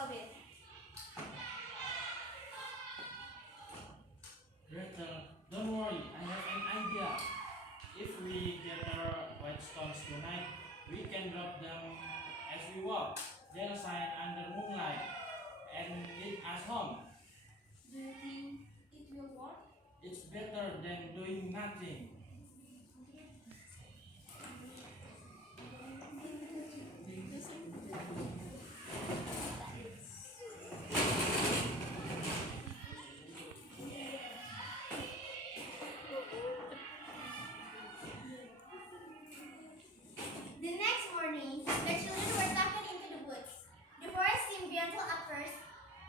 of it. Gretel, don't worry, I have an idea. If we gather white stones tonight, we can drop them as we walk. They'll shine under moonlight and lead us home. Do you think it will work? It's better than doing nothing. The next morning, the children were tucked into the woods. The forest seemed gentle at first,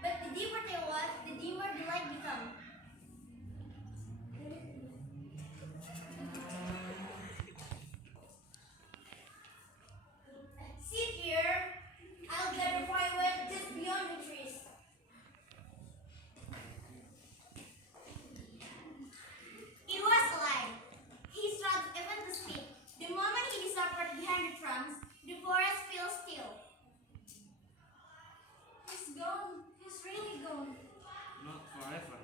but the deeper they walked, the dimmer the light became. Sit here. I'll gather firewood just beyond the trees. It was alive. He struggled even to speak. The moment he disappeared behind the trunks, the forest fell still. He's gone. He's really gone. Not forever.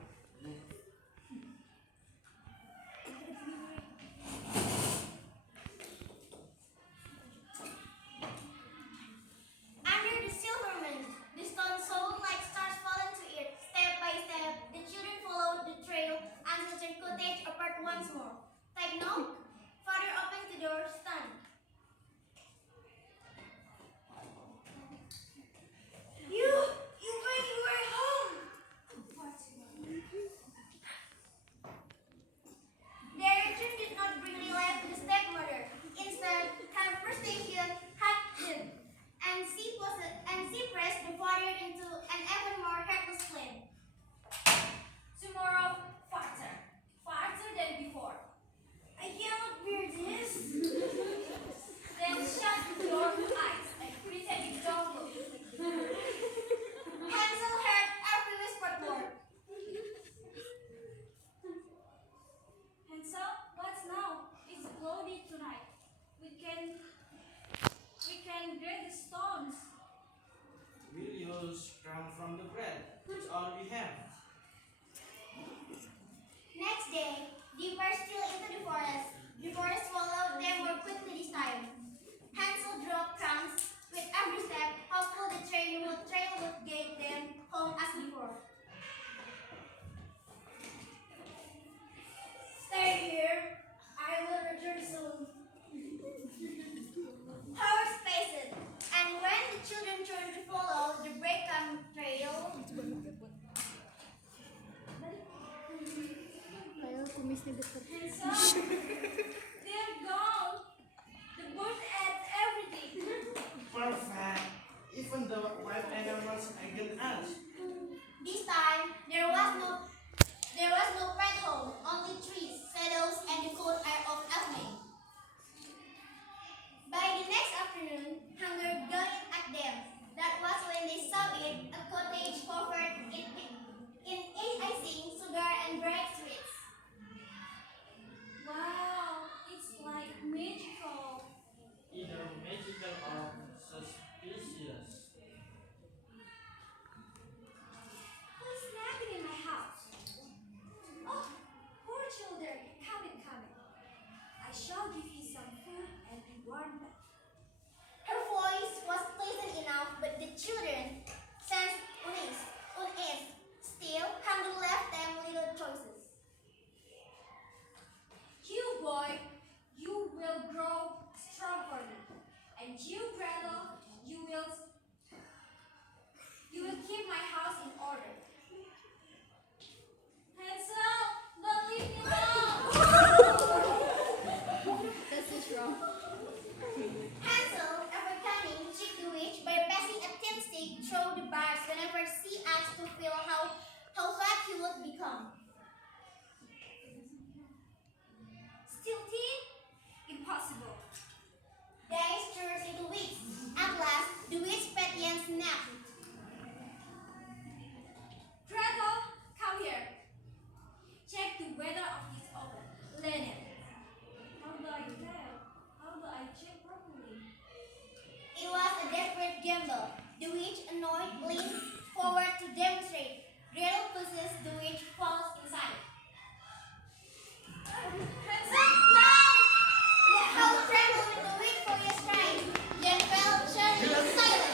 Under the silver moon, the stones shone like stars fallen to earth. Step by step, the children followed the trail until their cottage apart once more. Take note. Father opened the door, stunned. You were home. Their return did not bring relief to the stepmother. Instead, her frustration hacked them, and she pressed the father into an even more heartless plan. Tomorrow, farther than before. I cannot bear this. Then shut your eyes and pretend you don't look. Hansel heard every whispered word. Hansel, what's now? It's cloudy tonight. We can grab the stones. We'll use crumbs from the bread. It's all we have. Next day, they were still into the forest. The forest swallowed them more quickly this time. Hansel dropped crumbs with every step, hopeful the trail would get them home as before. Stay here. I will return soon. Hours passed, and when the children turned to follow the breadcrumb trail, Hansel, they're gone. The bird ate everything. Perfect. Even the wild animals against us. This time, there was no pet home, only trees, shadows, and the cold air of evening. By the next afternoon, hunger got at them. That was when they saw it, a cottage covered in icing, sugar, and bright sweets. Wow, it's like magical. Either magical or suspicious. Who's napping in my house? Oh, poor children, come. I shall give you some food and reward them. Her voice was pleasant enough, but the children sensed unease. Still, hunger left them little choices. You boy, you will grow strong for me, and you Gretel, you will keep my house in order. Hansel, don't leave me alone. This is wrong. Hansel, ever cunning, tricked the witch by passing a tin stick The witch, annoyed, leans forward to demonstrate. Gretel pushes the witch, falls inside. Hansel, no! The house trembled with the witch for his cries. Then fell suddenly silent.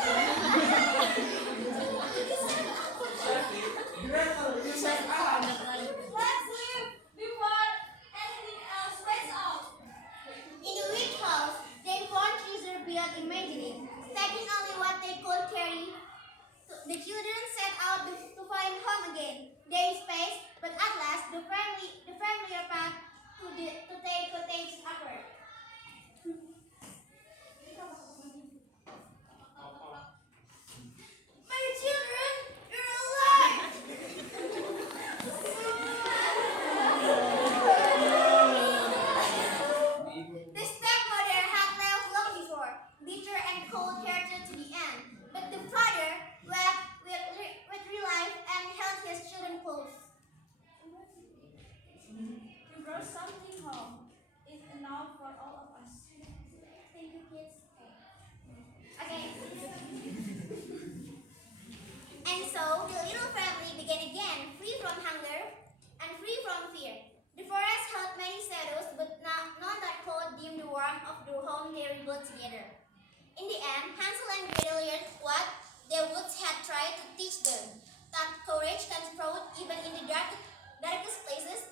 Let's leave before anything else breaks out. In the witch house, they found treasure beyond imagining. Taking only what they could carry, the children set out to find home again. They spaced, but at last the familiar path to take takes upward. My children, you're alive! The stepmother had left long before, bitter and cold-hearted to the end. But the father wept with relief and held his children close. You brought something home. It's enough for all of us. Thank you, kids. Okay. And so the little family began again, free from hunger and free from fear. The forest held many shadows, but none that could dim the warmth of the home they rebuilt together. In the end, Hansel and Gretel learned what their woods had tried to teach them, that courage can sprout even in the darkest places